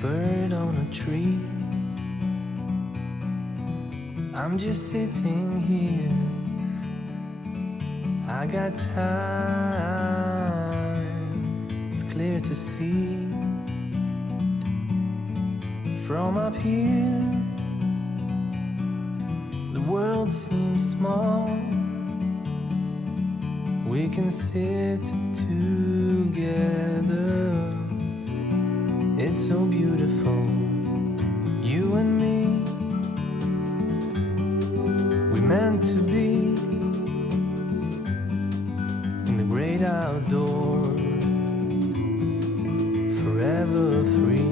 bird on a tree. I'm just sitting here. I got time. It's clear to see. From up here, the world seems small. We can sit together. It's so beautiful, you and me. We meant to be in the great outdoors, forever free.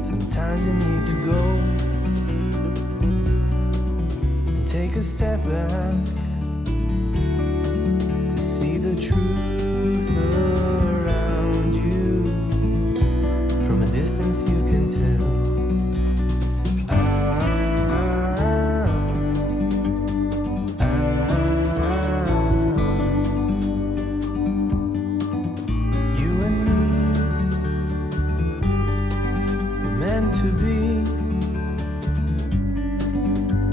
Sometimes you need to go and take a step back to see the truth around you. From a distance you can tell. You and me were meant to be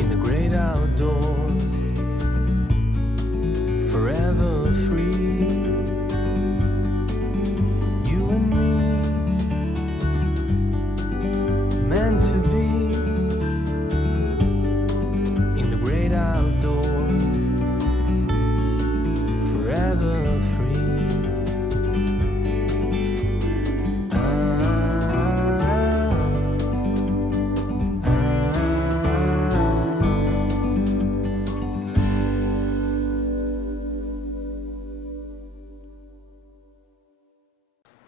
in the great outdoors, forever free. You and me meant to be in the great outdoors, forever free.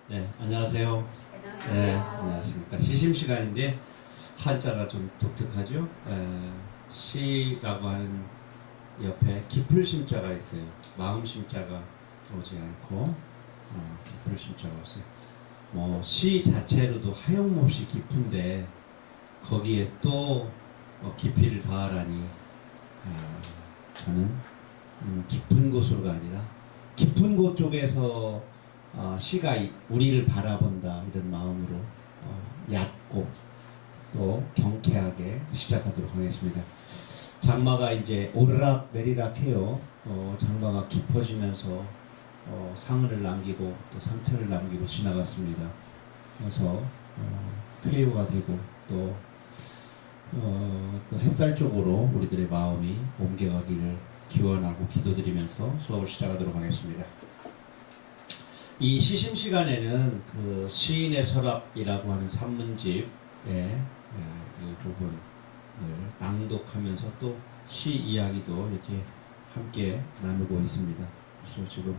네, 안녕하세요. 네, 안녕하십니까. 시심 시간인데 한자가 좀 독특하죠. 시라고 하는 옆에 깊을 심자가 있어요. 마음 심자가 오지 않고 깊을 심자가 없어요. 뭐 시 자체로도 하염없이 깊은데 거기에 또 깊이를 더하라니 저는 깊은 곳으로가 아니라 깊은 곳 쪽에서 시가 우리를 바라본다 이런 마음으로 얕고 또 경쾌하게 시작하도록 하겠습니다. 장마가 이제 오르락 내리락 해요. 장마가 깊어지면서 상을 남기고 또 상처를 남기고 지나갔습니다. 그래서 쾌유가 되고 또 햇살 쪽으로 우리들의 마음이 옮겨가기를 기원하고 기도드리면서 수업을 시작하도록 하겠습니다. 이 시심 시간에는 그 시인의 서랍이라고 하는 산문집의 이 부분을 낭독하면서 또 시 이야기도 이렇게 함께 나누고 있습니다. 그래서 지금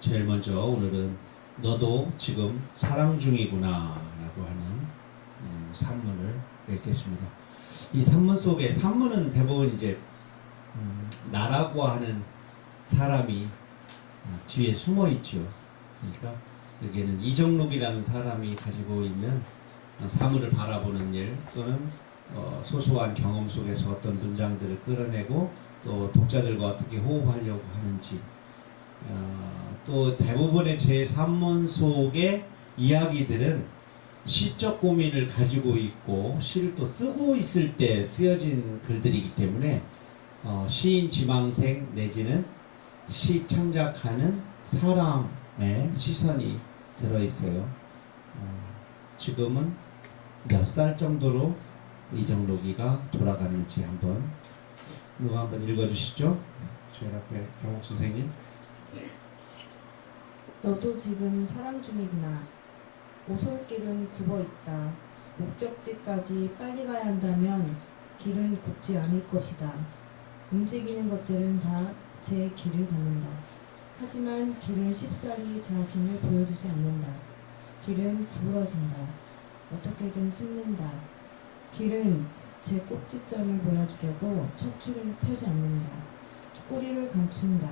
제일 먼저 오늘은 너도 지금 사랑 중이구나 라고 하는 산문을 읽겠습니다. 이 산문 속에 산문은 대부분 이제 나라고 하는 사람이 뒤에 숨어 있죠. 그러니까 여기에는 이정록이라는 사람이 가지고 있는 사물을 바라보는 일 또는 소소한 경험 속에서 어떤 문장들을 끌어내고 또 독자들과 어떻게 호흡하려고 하는지 또 대부분의 제 산문 속의 이야기들은 시적 고민을 가지고 있고 시를 또 쓰고 있을 때 쓰여진 글들이기 때문에 시인 지망생 내지는 시 창작하는 사람의 시선이 들어있어요. 지금은 몇 살 정도로 이정록이가 돌아가는지 누가 한번 읽어주시죠? 저희 앞에 경옥 선생님. 너도 지금 사랑 중이구나. 오솔길은 굽어있다. 목적지까지 빨리 가야 한다면 길은 굽지 않을 것이다. 움직이는 것들은 다 제 길을 걷는다. 하지만 길은 쉽사리 자신을 보여주지 않는다. 길은 구부러진다. 어떻게든 숨는다. 길은 제 꼭지점을 보여주려고 척추를 펴지 않는다. 꼬리를 감춘다.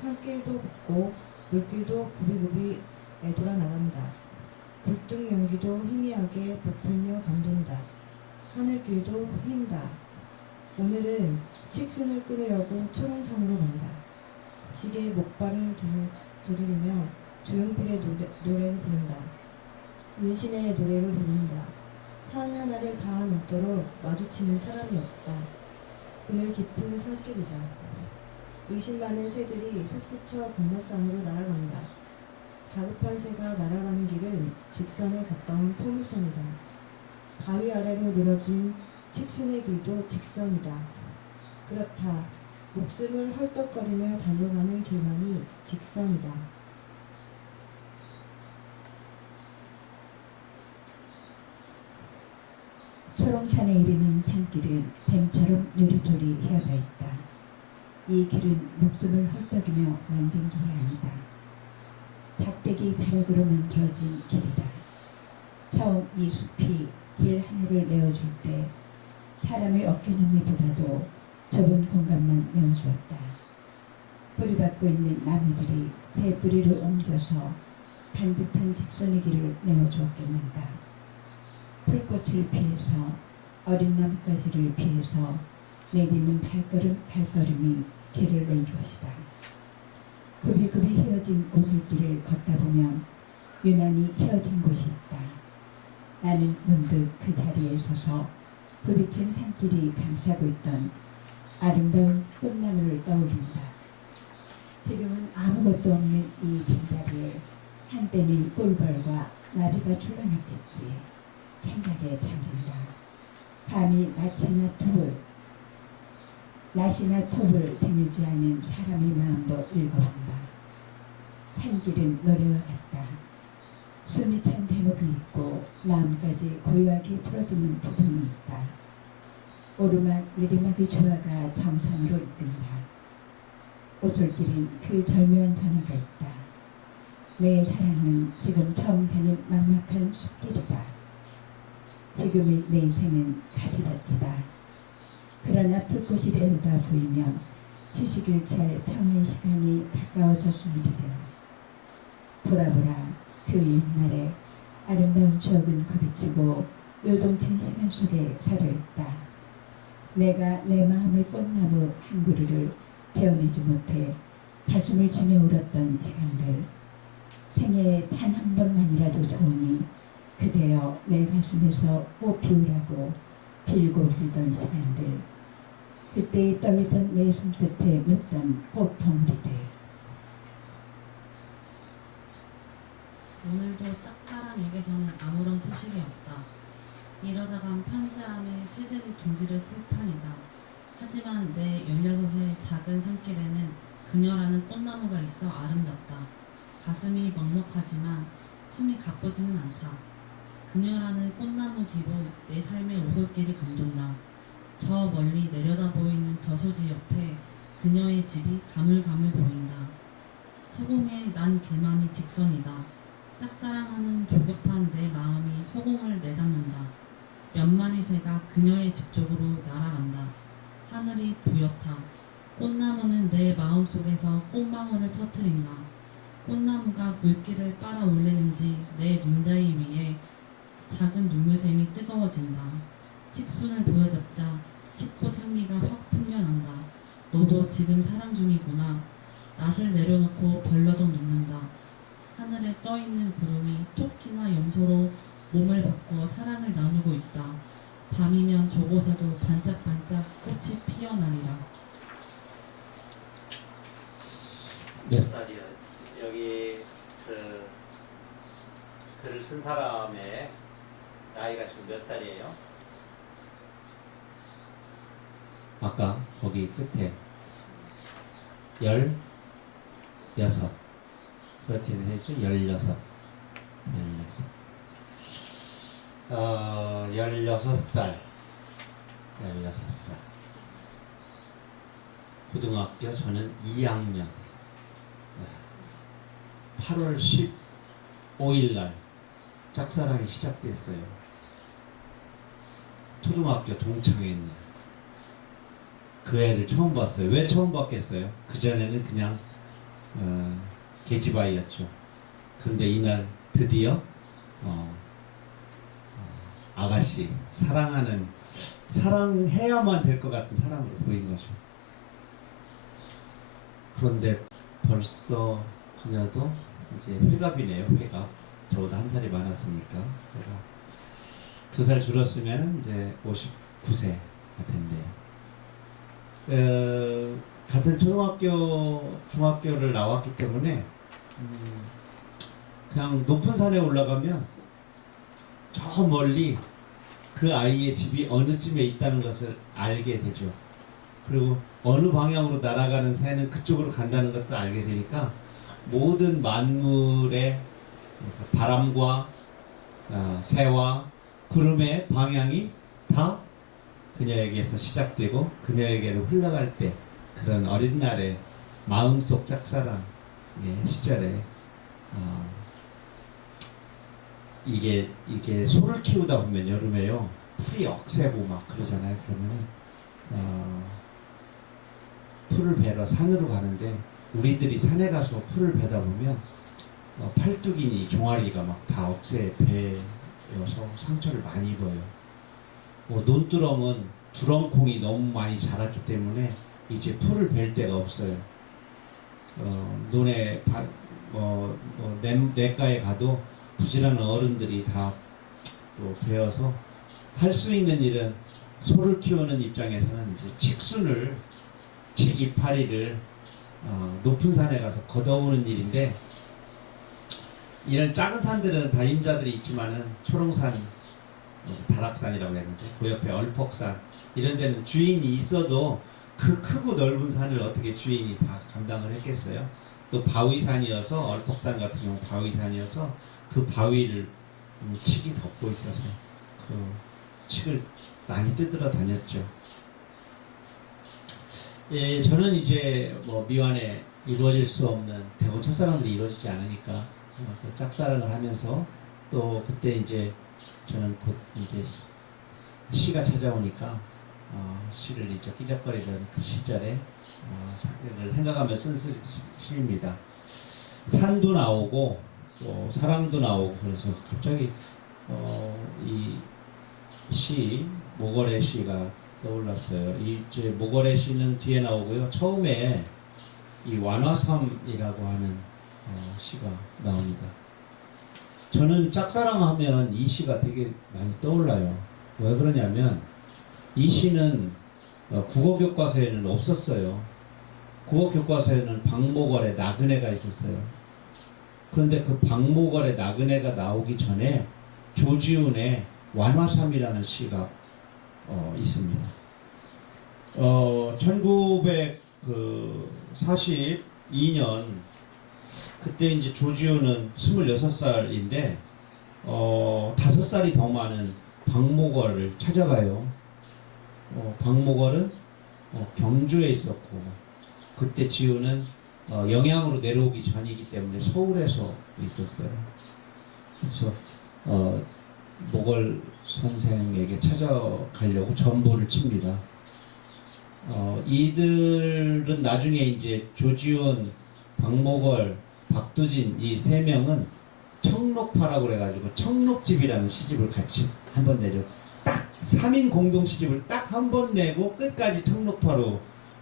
산길도 붓고 물길도 굽이굽이 애돌아 나간다. 굴뚝 연기도 희미하게 부풀며 감돈다. 하늘길도 휜다. 오늘은 칙순을 끊으려고 초롱산으로 간다. 시계에 목발을 두르며 조용필의 노래를 부른다. 윤신의 노래를 부른다. 산 하나를 다 넘도록 마주치는 사람이 없다. 그늘 깊은 산길이다. 의심 많은 새들이 솟구쳐 건너산으로 날아간다. 다급한 새가 날아가는 길은 직선에 가까운 포물선이다. 바위 아래로 늘어진 칙순의 길도 직선이다. 그렇다. 목숨을 헐떡거리며 달려가는 길만이 직선이다. 초롱산에 이르는 산길은 뱀처럼 요리조리 헤어져 있다. 이 길은 목숨을 헐떡이며 만든 길이 아니다. 닭대기 가락으로 만들어진 길이다. 처음 이 숲이 길 하늘을 내어줄 때 사람의 어깨너미보다도 좁은 공간만 내어주었다. 뿌리받고 있는 나무들이 새 뿌리를 옮겨서 반듯한 직선의 길을 내어주었겠는가. 풀꽃을 피해서 어린 나뭇가지를 피해서 내딛는 발걸음이 길을 놓은 것이다. 굽이굽이 휘어진 오솔길을 걷다 보면 유난히 휘어진 곳이 있다. 나는 문득 그 자리에 서서 부비친 산길이 감싸고 있던 아름다운 꽃나무를 떠올린다. 지금은 아무것도 없는 이 빈자리에 한때는 꿀벌과 나비가 출렁였겠지. 생각에 잠긴다. 밤이 낮이나 톱을 지니지 않은 사람의 마음도 읽어본다. 산길은 노래와 같다. 숨이 찬 대목이 있고 마음까지 고요하게 풀어지는 부분이 있다. 오르막 내리막의 조화가 정상으로 이끈다. 오솔길은 그 절묘한 변화가 있다. 내 사랑은 지금 처음 가는 막막한 숲길이다. 지금의 내 인생은 가지밭이다. 그러나 불꽃이 내려다 보이면 휴식을 찰 평화의 시간이 가까워졌음이리라. 돌아보라. 그 옛날에 아름다운 추억은 굽이치고 요동친 시간 속에 서려있다. 내가 내 마음의 꽃나무 한 그루를 베어내지 못해 가슴을 치며 울었던 시간들. 생애에 단 한 번만이라도 소원이 그대여 내 가슴에서 꽃 피우라고 빌고 빌던 시간들. 그때의 떨리던 내 손끝에 묻던 꽃봉우리들. 오늘도 짝사랑에게서는 아무런 소식이 없다. 이러다간 편지함에 세제리 중지를 틀 판이다. 하지만 내 16의 작은 산길에는 그녀라는 꽃나무가 있어 아름답다. 가슴이 먹먹하지만 숨이 가쁘지는 않다. 그녀라는 꽃나무 뒤로 내 삶의 오솔길이 감돈다. 저 멀리 내려다 보이는 저수지 옆에 그녀의 집이 가물가물 보인다. 허공에 난 길만이 직선이다. 짝사랑하는 조급한 내 마음이 허공을 내닫는다. 몇 마리 새가 그녀의 집 쪽으로 날아간다. 하늘이 부옇다. 꽃나무는 내 마음속에서 꽃망울을 터뜨린다. 꽃나무가 물길을 빨아 올리는지 내 눈자위 위에 작은 눈물샘이 뜨거워진다. 칙순을 보여잡자 식꽃 향기가 확 풍겨난다. 너도 지금 사랑 중이구나. 낯을 내려놓고 벌러덩 눕는다. 하늘에 떠있는 구름이 토끼나 염소로 몸을 바꾸어 사랑을 나누고 있다. 밤이면 저곳에도 반짝반짝 꽃이 피어나리라. 몇 살이요? 여기 그 글을 쓴 사람의 나이가 지금 몇 살이에요? 아까 거기 끝에 16 그렇게 되죠? 16 16살 고등학교 저는 2학년 8월 15일 날 짝사랑이 시작됐어요. 초등학교 동창회인 날. 그 애를 처음 봤어요. 왜 처음 봤겠어요? 그전에는 그냥 계집아이였죠. 근데 이날 드디어 아가씨, 사랑해야만 될 것 같은 사람으로 보인 거죠. 그런데 벌써 그녀도 이제 회갑이네요. 회갑. 저보다 한 살이 많았으니까. 제가 2살 줄었으면 이제 59세가 된대요. 같은 중학교를 나왔기 때문에 그냥 높은 산에 올라가면 저 멀리 그 아이의 집이 어느 쯤에 있다는 것을 알게 되죠. 그리고 어느 방향으로 날아가는 새는 그쪽으로 간다는 것도 알게 되니까 모든 만물의 바람과 새와 구름의 방향이 다 그녀에게서 시작되고 그녀에게로 흘러갈 때 그런 어린 날의 마음속 짝사랑의 시절에 이게 소를 키우다 보면 여름에요 풀이 억세고 막 그러잖아요. 그러면 풀을 베러 산으로 가는데 우리들이 산에 가서 풀을 베다 보면 팔뚝이니 종아리가 막 다 억세 베어서 상처를 많이 입어요. 논두렁은 두렁콩이 너무 많이 자랐기 때문에 이제 풀을 벨 데가 없어요. 논에 냇가에 가도 부지런한 어른들이 다 또 베어서 할 수 있는 일은 소를 키우는 입장에서는 이제 칡 이파리를 높은 산에 가서 걷어오는 일인데 이런 작은 산들은 다 임자들이 있지만은 초롱산, 다락산이라고 했는데 그 옆에 얼퍽산 이런 데는 주인이 있어도 그 크고 넓은 산을 어떻게 주인이 다 감당을 했겠어요? 또 바위산이어서 얼퍽산 같은 경우 바위산이어서 그 바위를 칡이 덮고 있어서 그 칡을 많이 뜯으러 다녔죠. 예, 저는 이제 미완에 이루어질 수 없는 대부분 첫사랑들이 이루어지지 않으니까 또 짝사랑을 하면서 또 그때 이제 저는 곧 이제 시가 찾아오니까 시를 이제 끼적거리던 그 시절에 생각하며 쓴 시입니다. 산도 나오고 또 사랑도 나오고 그래서 갑자기 이 시 모거래 시가 떠올랐어요. 이제 모거래 시는 뒤에 나오고요. 처음에 이 완화삼이라고 하는 시가 나옵니다. 저는 짝사랑하면 이 시가 되게 많이 떠올라요. 왜 그러냐면 이 시는 국어 교과서에는 없었어요. 국어 교과서에는 박모걸의 나그네가 있었어요. 그런데 그 박모걸의 나그네가 나오기 전에 조지훈의 완화삼이라는 시가 있습니다. 1942년 그때 이제 조지훈은 26살인데 5살이 더 많은 박모걸을 찾아가요. 박모걸은 경주에 있었고 그때 지훈은 영양으로 내려오기 전이기 때문에 서울에서 있었어요. 그래서 모걸 선생에게 찾아가려고 전보를 칩니다. 이들은 나중에 이제 조지훈, 박모걸, 박두진 이 3명은 청록파라고 그래가지고 청록집이라는 시집을 같이 한번 내죠. 딱 3인 공동 시집을 딱 한 번 내고 끝까지 청록파로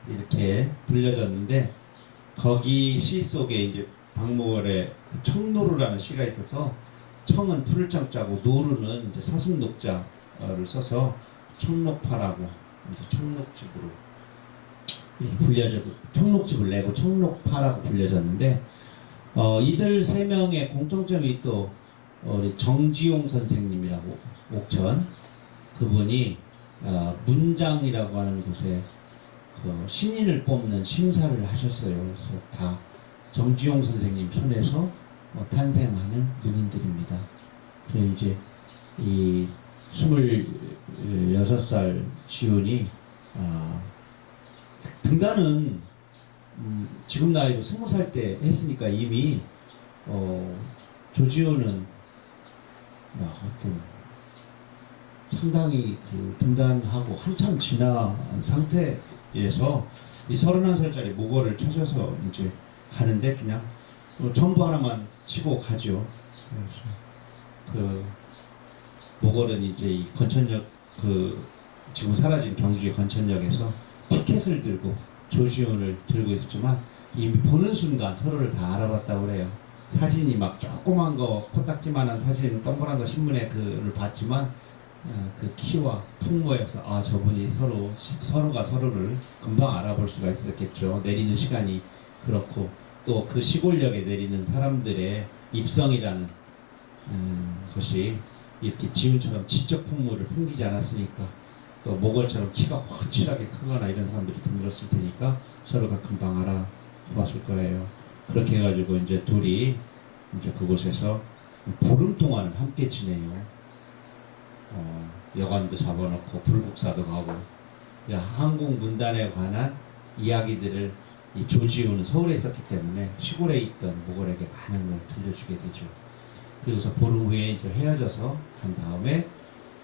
이렇게 불려졌는데 거기 시 속에 이제 박모걸의 청노루라는 시가 있어서 청은 풀을 청자고 노루는 이제 사슴녹자를 써서 청록파라고 이제 청록집으로 불려져 청록집을 내고 청록파라고 불려졌는데 이들 3명의 공통점이 또 우리 정지용 선생님이라고 옥천 그분이 문장이라고 하는 곳에 그 신인을 뽑는 심사를 하셨어요. 그래서 다 정지용 선생님 편에서 탄생하는 문인들입니다. 그래서 이제 이 26살 지훈이 등단은 지금 나이로 20살 때 했으니까 이미 조지훈은 어떤 상당히 그 등단하고 한참 지난 상태에서 이 31살짜리 모걸을 찾아서 이제 가는데 그냥 전부 하나만 치고 가죠. 그래서 그 모골은 이제 이 건천역 지금 사라진 경주의 건천역에서 피켓을 들고 조지훈을 들고 있었지만 이미 보는 순간 서로를 다 알아봤다고 그래요. 사진이 막 조그만 거 코딱지만한 사진 동그란 거 신문에 그를 봤지만 그 키와 풍모에서 아 저분이 서로가 서로를 금방 알아볼 수가 있었겠죠. 내리는 시간이 그렇고 또 그 시골역에 내리는 사람들의 입성이라는 것이 이렇게 지훈처럼 지적 풍모를 풍기지 않았으니까 또 모골처럼 키가 확실하게 크거나 이런 사람들이 드물었을 테니까 서로가 금방 알아봤을 거예요. 그렇게 해가지고 이제 둘이 이제 그곳에서 보름 동안 함께 지내요. 여관도 잡아놓고 불국사도 가고 한국 문단에 관한 이야기들을 이 조지훈은 서울에 있었기 때문에 시골에 있던 모골에게 많은 걸 들려주게 되죠. 그리고서 보름 후에 이제 헤어져서 간 다음에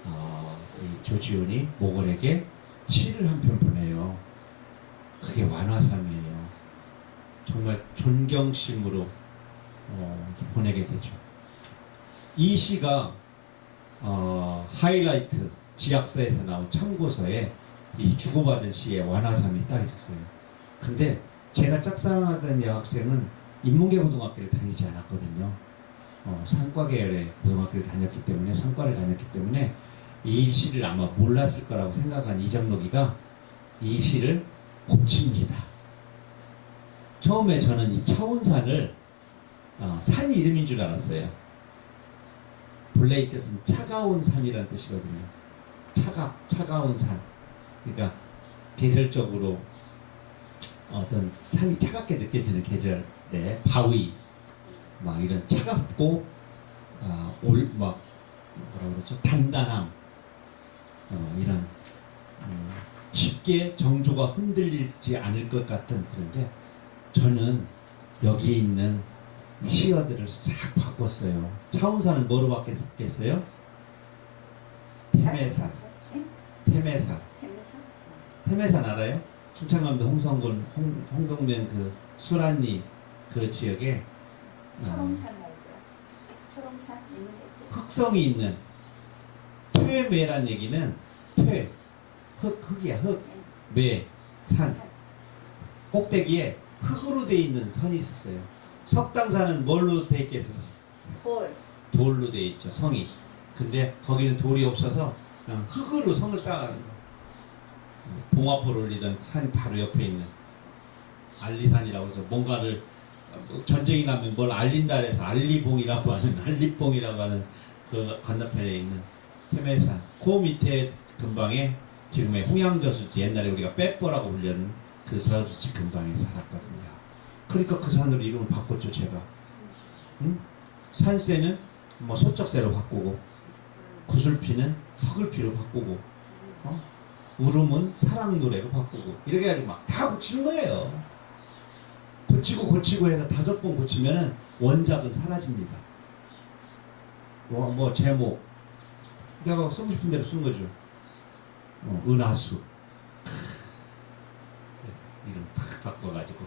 이 조지훈이 모골에게 시를 한 편 보내요. 그게 완화삼이에요. 정말 존경심으로 보내게 되죠. 이 시가 하이라이트 지약서에서 나온 참고서에 이 주고받은 시에 완화삼이 딱 있었어요. 근데 제가 짝사랑하던 여학생은 인문계 고등학교를 다니지 않았거든요. 상과 계열의 고등학교를 다녔기 때문에 상과를 다녔기 때문에 이 시를 아마 몰랐을 거라고 생각한 이정록이가 이 시를 고칩니다. 처음에 저는 이 차운산을 산 이름인 줄 알았어요. 본래 이 뜻은 차가운 산이라는 뜻이거든요. 차가운 산. 그러니까 계절적으로 어떤 산이 차갑게 느껴지는 계절에 바위 막 이런 차갑고 막 뭐라 그러죠? 단단함 이런 쉽게 정조가 흔들리지 않을 것 같은 그런데 저는 여기에 있는 시어들을 싹 바꿨어요. 차운산은 뭐로 바뀌었겠어요? 태매산. 태매산 알아요? 춘천감도 홍성면 그 수란리 그 지역에 흑성이 있는 퇴매란 얘기는 흑이야 매, 산 꼭대기에 흙으로 돼 있는 선이 있었어요. 석당산은 뭘로 돼 있겠어요? 돌로 돼 있죠, 성이. 근데 거기는 돌이 없어서 그냥 흙으로 성을 쌓아가지고 봉화포를 올리던 산이 바로 옆에 있는 알리산이라고 해서 뭔가를 전쟁이 나면 뭘 알린다 해서 알리봉이라고 하는 그 건너편에 있는 태매산. 그 밑에 근방에 지금의 홍양저수지, 옛날에 우리가 빼뽀라고 불리는 그 저수지 근방에 살았거든요. 그러니까 그 산으로 이름을 바꿨죠, 제가. 산세는 뭐 소쩍새로 바꾸고, 구슬피는 서글피로 바꾸고, 울음은 사랑노래로 바꾸고, 이렇게 해가지고 막 다 고치는 거예요. 고치고 해서 5번 고치면은 원작은 사라집니다. 뭐 제목 내가 쓰고 싶은 대로 쓴 거죠. 은하수 이름 탁 바꿔가지고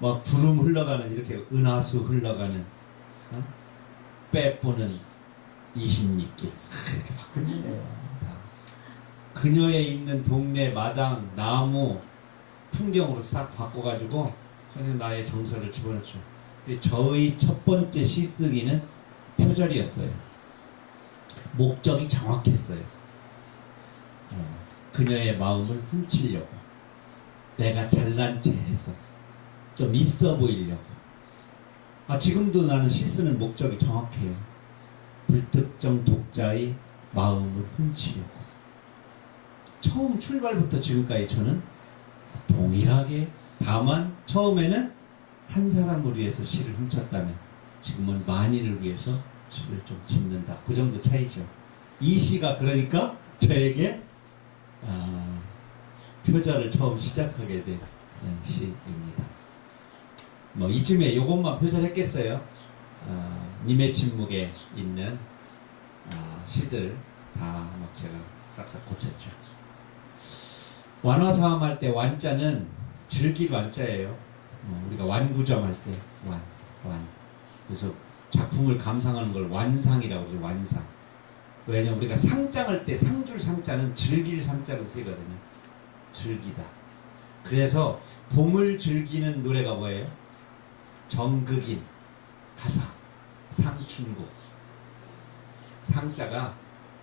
막 구름 흘러가는 이렇게 은하수 흘러가는 빼보는 20리길 이렇게 바꾸는 거예요. 그녀에 있는 동네 마당 나무 풍경으로 싹 바꿔가지고 그래서 나의 정서를 집어넣죠. 저의 첫 번째 시쓰기는 표절이었어요. 목적이 정확했어요. 그녀의 마음을 훔치려고, 내가 잘난 체 해서 좀 있어 보이려고. 지금도 나는 시 쓰는 목적이 정확해요. 불특정 독자의 마음을 훔치려고. 처음 출발부터 지금까지 저는 동일하게, 다만 처음에는 한 사람을 위해서 시를 훔쳤다면 지금은 만인을 위해서 시를 좀 짓는다. 그 정도 차이죠. 이 시가 그러니까 저에게 표절을 처음 시작하게 된 시입니다. 뭐 이쯤에 요것만 표절했겠어요. 님의 침묵에 있는 시들 다 막 제가 싹싹 고쳤죠. 완화사함 할 때 완자는 즐길 완자예요. 우리가 완구점 할 때 완. 그래서 작품을 감상하는 걸 완상이라고 그러죠. 완상. 왜냐면 우리가 상장할 때 상줄 상자는 즐길 상자로 쓰거든요. 즐기다. 그래서 봄을 즐기는 노래가 뭐예요? 정극인 가사 상춘곡. 상자가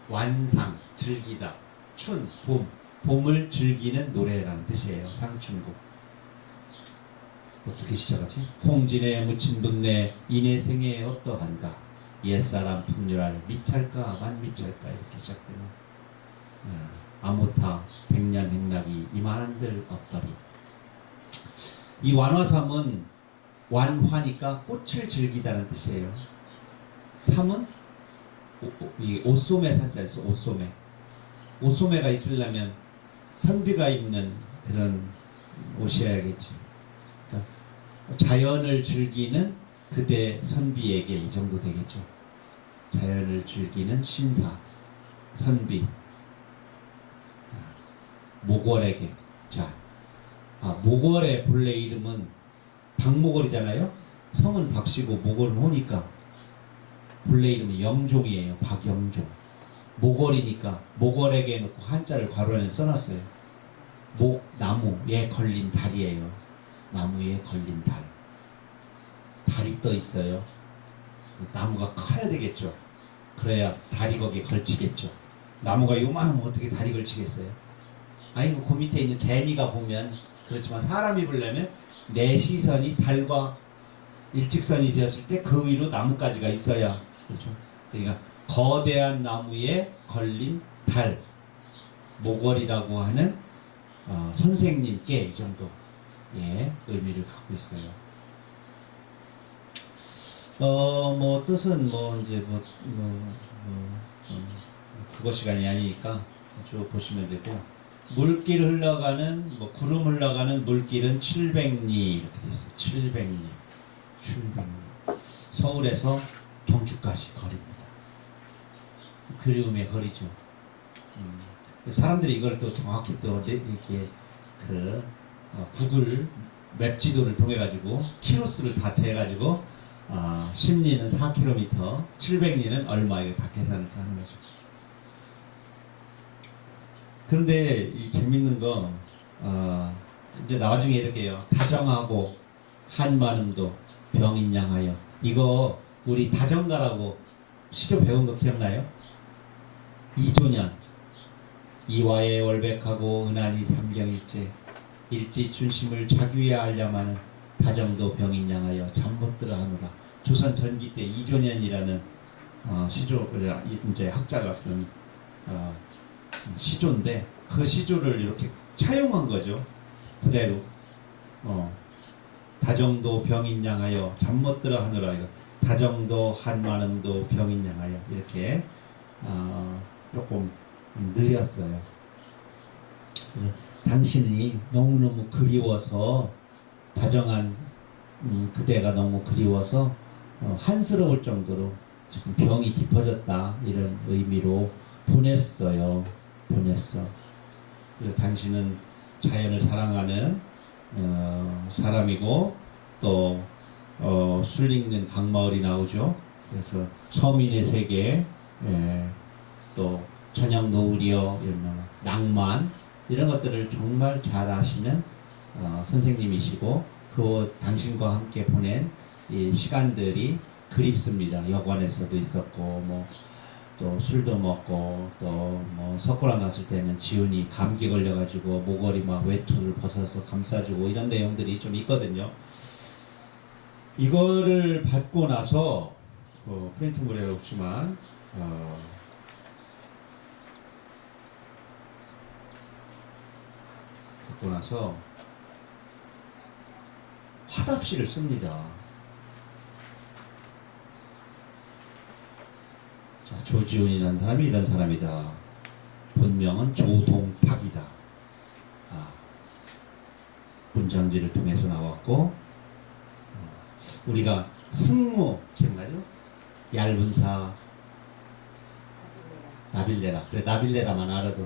완상 즐기다 춘 봄을 즐기는 노래라는 뜻이에요. 상춘곡. 어떻게 시작하지? 홍진에 묻힌 분내 이내 생에 어떠한가 옛사람 풍류할 미찰까 만미찰까 이렇게 시작되는 아모타 백년 행락이 이만한들 어떠리. 이 완화삼은 완화니까 꽃을 즐기다는 뜻이에요. 삼은 이 옷소매 산자 있어. 옷소매가 있으려면 선비가 입는 그런 옷이어야겠죠. 그러니까 자연을 즐기는 그대 선비에게 이 정도 되겠죠. 자연을 즐기는 신사 선비 모궐에게. 자, 모궐의 본래 이름은 박모궐이잖아요. 성은 박씨고 모궐은 호니까 본래 이름은 영종이에요. 박영종. 모궐이니까 모궐에게 놓고 한자를 괄호에 써놨어요. 나무에 걸린 달이에요. 나무에 걸린 달. 달이 떠 있어요. 나무가 커야 되겠죠. 그래야 달이 거기에 걸치겠죠. 나무가 요만하면 어떻게 달이 걸치겠어요? 아이고 그 밑에 있는 개미가 보면 그렇지만 사람이 보려면 내 시선이 달과 일직선이 되었을 때 그 위로 나뭇가지가 있어야 그렇죠. 그러니까 거대한 나무에 걸린 달 모궐이라고 하는 선생님께 이 정도 의미를 갖고 있어요. 뭐 뜻은 뭐 이제 국어 시간이 아니니까 쭉 보시면 되고 물길 흘러가는 구름 흘러가는 물길은 700리 이렇게 돼 있어요. 700리. 서울에서 경주까지 거리입니다. 그리움의 거리죠. 사람들이 이걸 또 정확히 또 이렇게 구글 맵 지도를 통해 가지고 키로수를 다 재가지고 10리는 4km, 700리는 얼마 이거 다 계산을 하는 거죠. 그런데 이 재밌는 거 이제 나중에 이렇게 해요. 다정하고 한마음도 병인양하여. 이거 우리 다정가라고 시조 배운 거 기억나요? 이조년 이화에 월백하고 은하니 삼경일제 일지 춘심을 자규에 알려마는 다정도 병인양하여 잠못들어 하노라. 조선 전기 때 이조년이라는 시조 이제 학자가 쓴 시조인데 그 시조를 이렇게 차용한 거죠. 그대로 다정도 병인양하여 잠못들어 하노라. 이거 다정도 한마음도 병인양하여 이렇게 조금 느렸어요. 당신이 너무너무 그리워서 다정한 그대가 너무 그리워서 한스러울 정도로 지금 병이 깊어졌다 이런 의미로 보냈어요. 그리고 당신은 자연을 사랑하는 사람이고 또 술 읽는 강마을이 나오죠. 그래서 서민의 세계 또 저녁 노을이여 이런 낭만 이런 것들을 정말 잘 아시는 선생님이시고 그 당신과 함께 보낸 이 시간들이 그립습니다. 여관에서도 있었고 또 술도 먹고 또 석고랑 갔을 때는 지훈이 감기 걸려가지고 모골이 막 외투를 벗어서 감싸주고 이런 내용들이 좀 있거든요. 이거를 받고 나서 프린트물에 없지만 받고 나서 화답시를 씁니다. 자, 조지훈이라는 사람이 이런 사람이다. 본명은 조동탁이다. 문장지를 통해서 나왔고 우리가 승무 기억나죠? 얇은 사 나빌레라. 그래 나빌레라만 알아도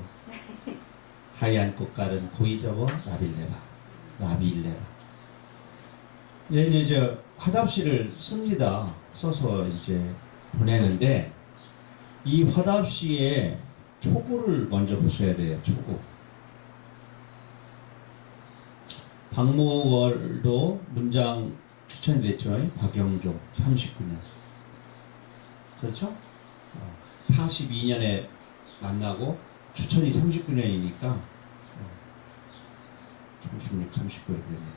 하얀 꽃갈은 고이 접어 나빌레라. 라빌레라. 이제 화답시를 씁니다. 써서 이제 보내는데 이 화답시에 초고를 먼저 보셔야 돼요. 초고. 박목월도 문장 추천이 됐죠. 박영종 39년. 그렇죠? 42년에 만나고 추천이 39년이니까 36, 39 이렇게 됩니다.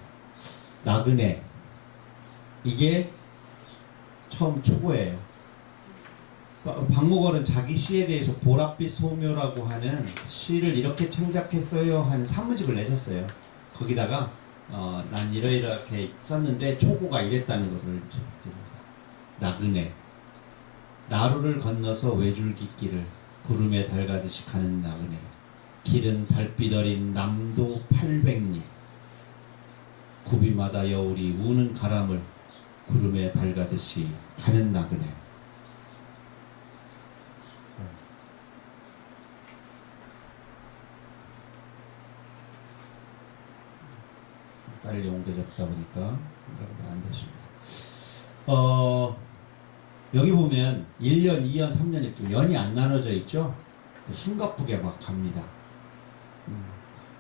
나그네 이게 처음 초고예요. 박목월은 자기 시에 대해서 보랏빛 소묘라고 하는 시를 이렇게 창작했어요 하는 산문집을 내셨어요. 거기다가 난 이렇게 썼는데 초고가 이랬다는 것을 나그네 나루를 건너서 외줄깃길을 구름에 달가듯이 가는 나그네 길은 달빛 어린 남도 800리 구비마다 여울이 우는 가람을 구름에 달가듯이 가는 나그네. 빨리 옮겨졌다 보니까 안 됐습니다. 여기 보면 1년, 2년, 3년 이렇게 연이 안 나눠져 있죠. 숨가쁘게 막 갑니다.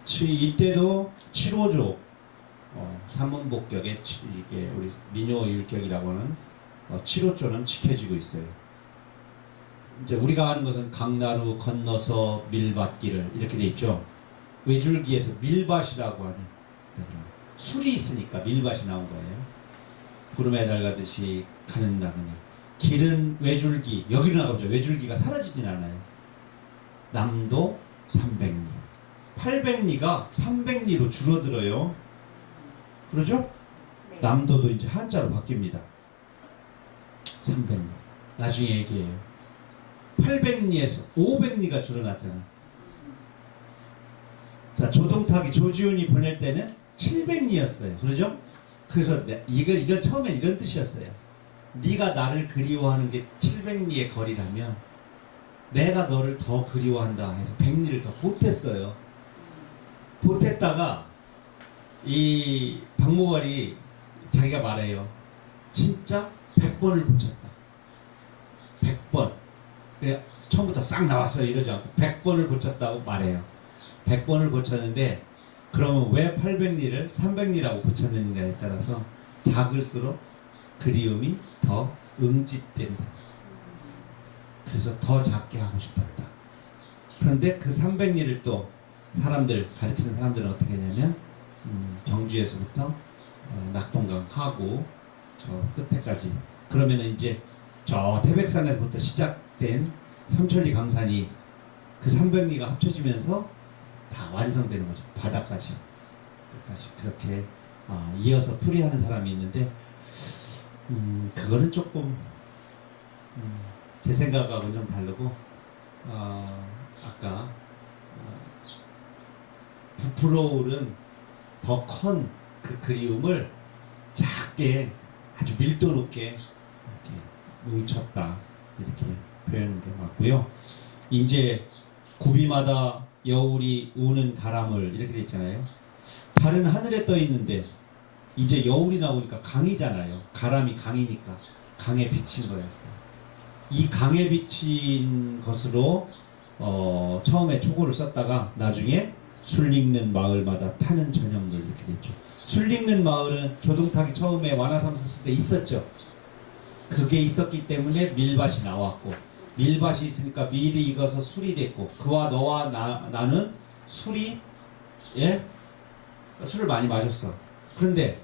이때도 7호조 삼문복격에 이게 우리 민요율격이라고 하는 7호조는 지켜지고 있어요. 이제 우리가 아는 것은 강나루 건너서 밀밭길을 이렇게 돼 있죠. 외줄기에서 밀밭이라고 하는 술이 있으니까 밀밭이 나온 거예요. 구름에 달가듯이 가는 나그네. 길은 외줄기. 여기로 나가보죠. 외줄기가 사라지진 않아요. 남도 300리. 800리가 300리로 줄어들어요. 그러죠? 네. 남도도 이제 한자로 바뀝니다. 300리. 나중에 얘기해요. 800리에서 500리가 줄어났잖아. 자, 조동탁이 조지훈이 보낼 때는 700리였어요. 그러죠? 그래서 이건 처음엔 이런 뜻이었어요. 네가 나를 그리워하는 게 700리의 거리라면 내가 너를 더 그리워한다 해서 100리를 더 보탰어요. 보탰다가 이 박목월이 자기가 말해요. 진짜 100번을 고쳤다. 100번. 처음부터 싹 나왔어요. 이러지 않고 100번을 고쳤다고 말해요. 100번을 고쳤는데 그러면 왜 800리를 300리라고 고쳤는가에 따라서 작을수록 그리움이 더 응집된다. 그래서 더 작게 하고 싶었다. 그런데 그 300리를 또 가르치는 사람들은 어떻게 하냐면 경주에서부터 낙동강 하고 저 끝에까지 그러면 이제 저 태백산에서부터 시작된 삼천리 강산이 그 300리가 합쳐지면서 다 완성되는 거죠. 바다까지 끝까지 그렇게 이어서 풀이하는 사람이 있는데 그거는 조금 제 생각하고는 좀 다르고 아까 부풀어오른 더 큰 그 그리움을 작게 아주 밀도 높게 이렇게 뭉쳤다 이렇게 표현한 게 맞고요. 이제 구비마다 여울이 우는 가람을 이렇게 돼 있잖아요. 달은 하늘에 떠 있는데 이제 여울이 나오니까 강이잖아요. 가람이 강이니까 강에 비친 거였어요. 이 강에 비친 것으로 처음에 초고를 썼다가 나중에 술 읽는 마을마다 타는 전형들 이렇게 됐죠. 술 읽는 마을은 조동탁이 처음에 완화삼 썼을 때 있었죠. 그게 있었기 때문에 밀밭이 나왔고 밀밭이 있으니까 밀이 익어서 술이 됐고 그와 너와 나는 술을 많이 마셨어. 그런데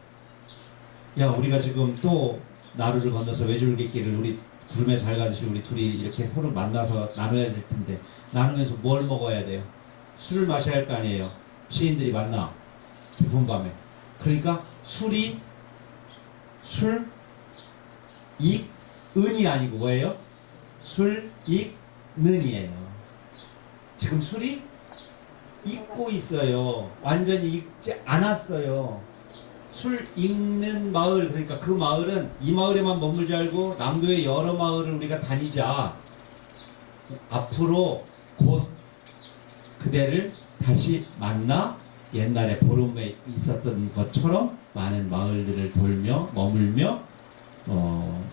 야 우리가 지금 또 나루를 건너서 외줄깃길을 우리 구름에 달가듯이 우리 둘이 이렇게 서로 만나서 나눠야 될 텐데 나누면서 뭘 먹어야 돼요? 술을 마셔야 할 거 아니에요. 시인들이 만나 깊은 밤에. 그러니까 은이 아니고 뭐예요? 술익는이에요. 지금 술이 익고 있어요. 완전히 익지 않았어요. 술 익는 마을, 그러니까 그 마을은 이 마을에만 머물지 말고 남도의 여러 마을을 우리가 다니자. 앞으로 곧 그대를 다시 만나 옛날에 보름에 있었던 것처럼 많은 마을들을 돌며 머물며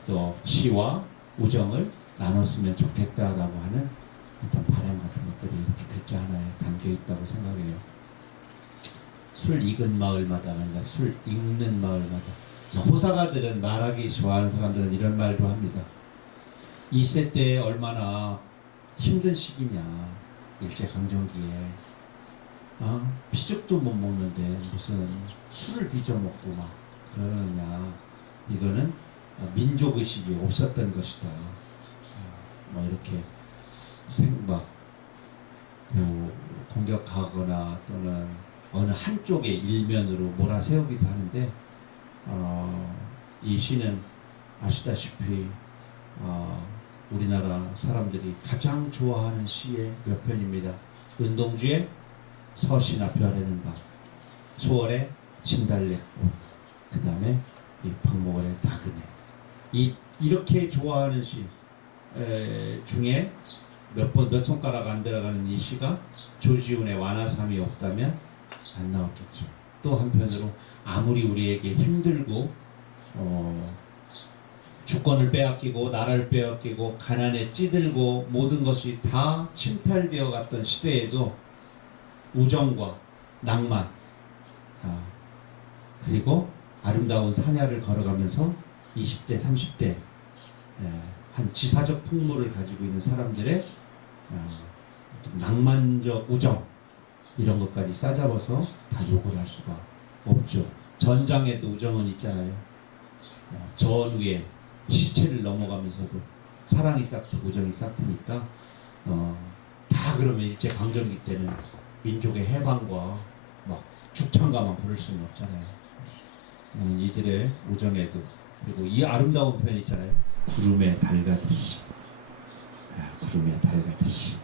또 시와 우정을 나눴으면 좋겠다라고 하는 어떤 바람 같은 것들이 이렇게 글자 하나에 담겨 있다고 생각해요. 술 익은 마을마다 아니라 술 읽는 마을마다. 호사가들은 말하기 좋아하는 사람들은 이런 말도 합니다. 2세 때 얼마나 힘든 시기냐, 일제강점기에 피죽도 못 먹는데 무슨 술을 빚어먹고 막 그러느냐. 이거는 민족의식이 없었던 것이다. 뭐 이렇게 막 공격하거나 또는 어느 한쪽의 일면으로 몰아세우기도 하는데 이 시는 아시다시피 우리나라 사람들이 가장 좋아하는 시의 몇 편입니다. 은동주의 서시나 별에는 밤, 소월의 진달래꽃, 그 다음에 박목월의 나그네. 이렇게 좋아하는 시 중에 몇 손가락 안 들어가는 이 시가 조지훈의 완화삼이 없다면 안 나왔겠죠. 또 한편으로 아무리 우리에게 힘들고 주권을 빼앗기고 나라를 빼앗기고 가난에 찌들고 모든 것이 다 침탈되어 갔던 시대에도 우정과 낭만 그리고 아름다운 산야를 걸어가면서 20대 30대 한 지사적 풍모를 가지고 있는 사람들의 낭만적 우정 이런 것까지 싸잡아서 다 욕을 할 수가 없죠. 전장에도 우정은 있잖아요. 전후에 시체를 넘어가면서도 사랑이 싹트고 우정이 싹트니까 다 그러면 일제 강점기 때는 민족의 해방과 막 죽창가만 부를 수는 없잖아요. 이들의 우정에도 그리고 이 아름다운 표현 있잖아요. 구름의 달 같이, 구름의 달 같이.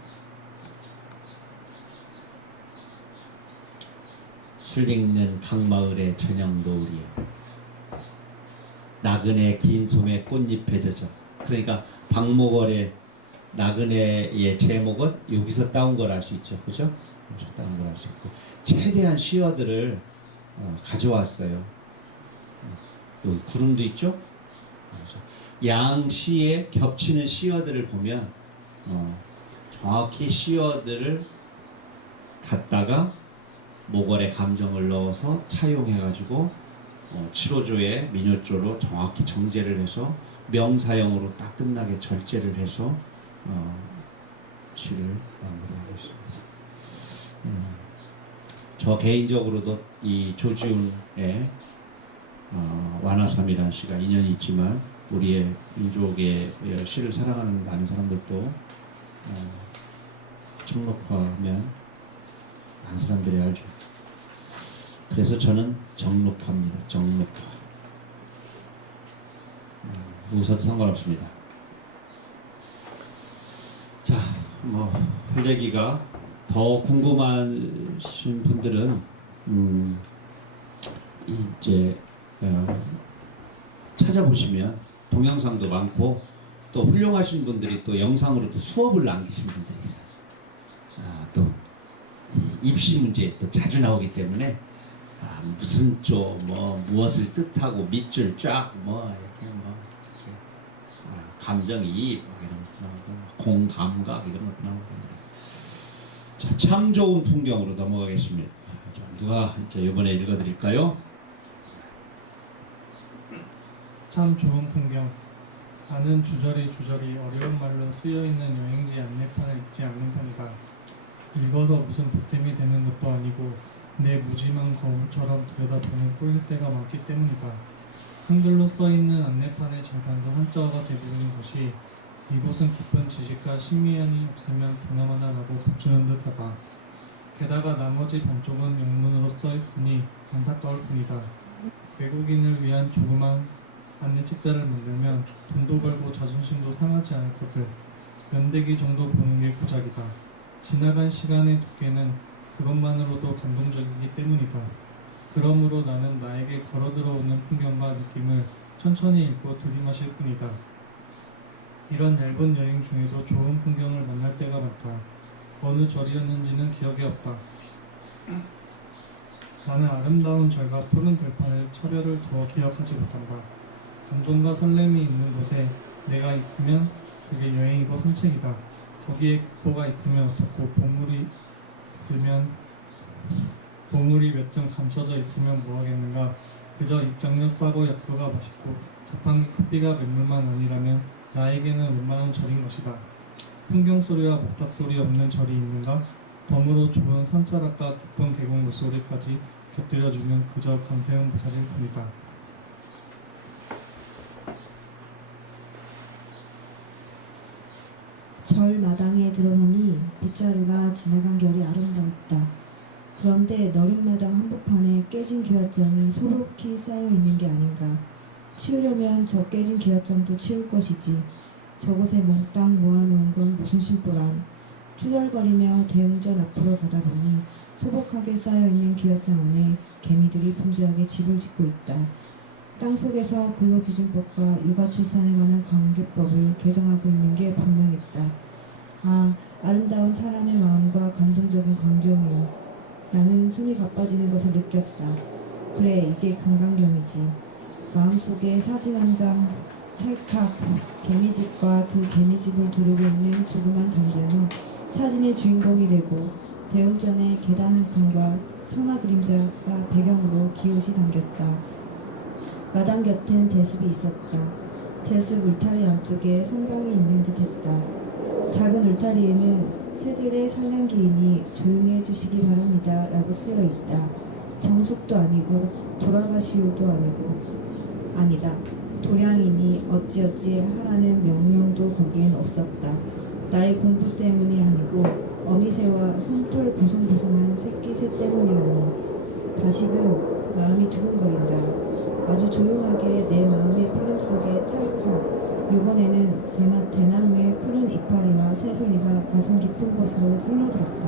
술 읽는 강마을의 저녁 노을이에 나그네 긴 소매 꽃잎에 젖어. 그러니까 박목월의 나그네의 제목은 여기서 따온 걸 알 수 있죠, 그죠? 여기서 따온 걸 알 수 있고 최대한 시어들을 가져왔어요. 여기 구름도 있죠. 양시에 겹치는 시어들을 보면 정확히 시어들을 갖다가 목월의 감정을 넣어서 차용해가지고 7호조의 민요조로 정확히 정제를 해서 명사형으로 딱 끝나게 절제를 해서 시를 마무리하고 있습니다. 저 개인적으로도 이 조지훈의 완화삼이라는 시가 인연이 있지만 우리의 민족의 시를 사랑하는 많은 사람들도 정록화하면 많은 사람들이 알죠. 그래서 저는 정록화입니다. 정록화. 웃어도 상관없습니다. 자, 달래기가 더 궁금하신 분들은 이제 찾아보시면 동영상도 많고 또 훌륭하신 분들이 또 영상으로도 수업을 남기신 분들이 있어요. 또 입시 문제에 또 자주 나오기 때문에 무슨 무엇을 뜻하고 밑줄 쫙 이렇게 감정이입 이런 것도 나오고 공감각 이런 것도 나오고. 자, 참 좋은 풍경으로 넘어가겠습니다. 누가 이제 이번에 읽어드릴까요? 참 좋은 풍경. 나는 주저리 어려운 말로 쓰여있는 여행지 안내판을 읽지 않는 편이다. 읽어서 무슨 보탬이 되는 것도 아니고 내 무심한 거울처럼 들여다보는 꼴릴 때가 많기 때문이다. 한글로 써있는 안내판의 절반도 한자어가 대부분인 것이 이곳은 깊은 지식과 신미함이 없으면 보나마나라고 부추는 듯하다. 게다가 나머지 반쪽은 영문으로 써있으니 안타까울 뿐이다. 외국인을 위한 조그만 안내 책자를 만들면 돈도 벌고 자존심도 상하지 않을 것을 연대기 정도 보는 게 고작이다. 지나간 시간의 두께는 그것만으로도 감동적이기 때문이다. 그러므로 나는 나에게 걸어들어오는 풍경과 느낌을 천천히 읽고 들이마실 뿐이다. 이런 얇은 여행 중에도 좋은 풍경을 만날 때가 많다. 어느 절이었는지는 기억이 없다. 나는 아름다운 절과 푸른 들판을 철야를 두어 기억하지 못한다. 감동과 설렘이 있는 곳에 내가 있으면 그게 여행이고 산책이다. 거기에 국보가 있으면 어떻고 보물이 몇 점 감춰져 있으면 뭐하겠는가. 그저 입장료 싸고 약소가 맛있고 자판기 커피가 맹물만 아니라면 나에게는 웬만한 절인 것이다. 풍경소리와 목탁소리 없는 절이 있는가? 덤으로 좁은 산자락과 깊은 계곡 물소리까지 곁들여주면 그저 감세운 보살일 뿐이다. 절 마당에 들어서니 빗자루가 지나간 결이 아름다웠다. 그런데 너른 마당 한복판에 깨진 기와장이 소록히 쌓여 있는 게 아닌가. 치우려면 저 깨진 기와장도 치울 것이지. 저곳에 몽땅 모아놓은 건 무슨 심보란. 투덜거리며 대웅전 앞으로 가다 보니 소복하게 쌓여있는 기와장 안에 개미들이 분주하게 집을 짓고 있다. 땅속에서 근로기준법과 육아출산에 관한 관계법을 개정하고 있는 게 분명했다. 아, 아름다운 사람의 마음과 감동적인 광경이요. 나는 숨이 가빠지는 것을 느꼈다. 그래, 이게 금강경이지. 마음속에 사진 한 장 찰칵 개미집과 그 개미집을 두르고 있는 조그만 담배는 사진의 주인공이 되고 대웅전의 계단 한 칸과 천하 그림자가 배경으로 기옷이 담겼다. 마당 곁엔 대숲이 있었다. 대숲 울타리 안쪽에 성당이 있는 듯했다. 작은 울타리에는 새들의 산란기인이 조용해 주시기 바랍니다 라고 쓰여 있다. 정숙도 아니고 돌아가시오도 아니고 아니다. 도량이니 어찌어찌 하라는 명령도 거기엔 없었다. 나의 공부 때문이 아니고 어미새와 솜털 보송보송한 새끼 새 때문이라니. 다시금 마음이 두근거린다. 아주 조용하게 내 마음의 필름 속에 짤칵. 이번에는 대나무의 푸른 이파리와 새소리가 가슴 깊은 곳으로 흘러들었다.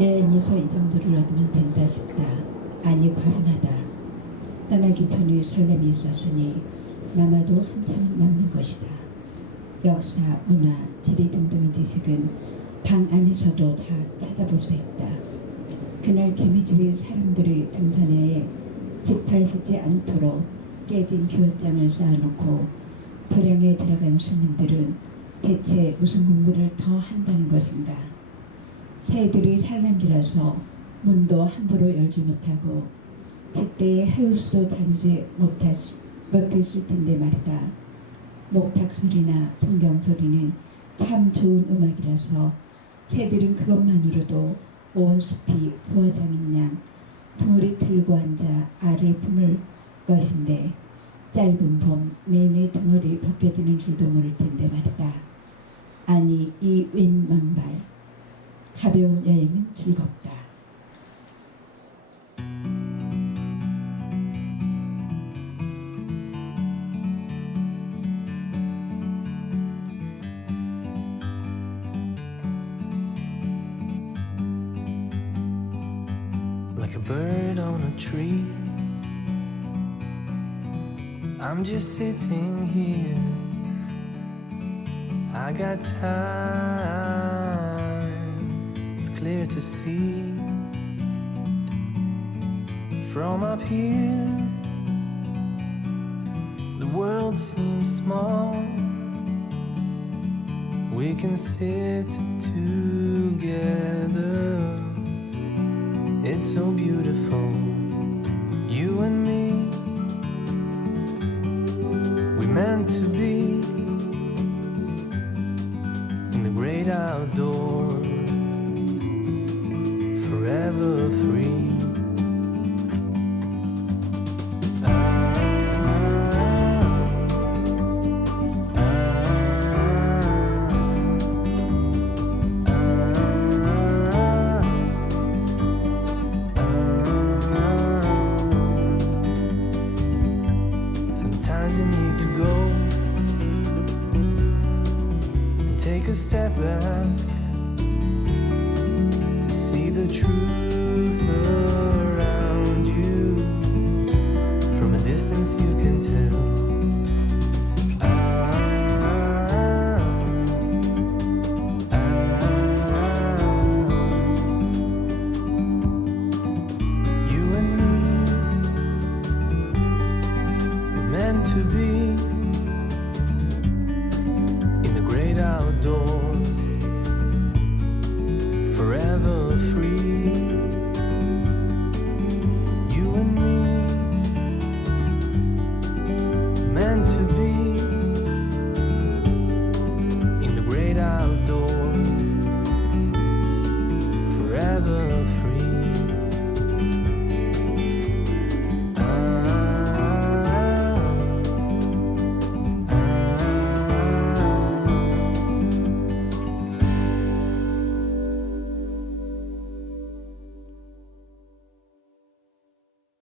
여행에서 이 정도를 얻으면 된다 싶다. 아니 과분하다. 떠나기 전에 설렘이 있었으니 남아도 한참 남는 것이다. 역사, 문화, 지리 등등의 지식은 방 안에서도 다 찾아볼 수 있다. 그날 개미집의 사람들의 등산에 짓밟히지 않도록 깨진 기와장을 쌓아놓고 도량에 들어간 스님들은 대체 무슨 공부를 더 한다는 것인가. 새들이 산란기라서 문도 함부로 열지 못하고 제때에 하우스도 다니지 못했을 텐데 말이다. 목탁 소리나 풍경 소리는 참 좋은 음악이라서 새들은 그것만으로도 온 숲이 부화장인 양 둥어리 틀고 앉아 알을 품을 것인데 짧은 봄 내내 둥어리 벗겨지는 줄도 모를 텐데 말이다. 아니 이 웬 망발. 가벼운 여행은 즐겁다. Like a bird on a tree, I'm just sitting here. I got time, it's clear to see. From up here, the world seems small. We can sit together. It's so beautiful, you and me. We meant to be in the great outdoors, forever free. Sometimes you need to go and take a step back to see the truth around you. From a distance you can tell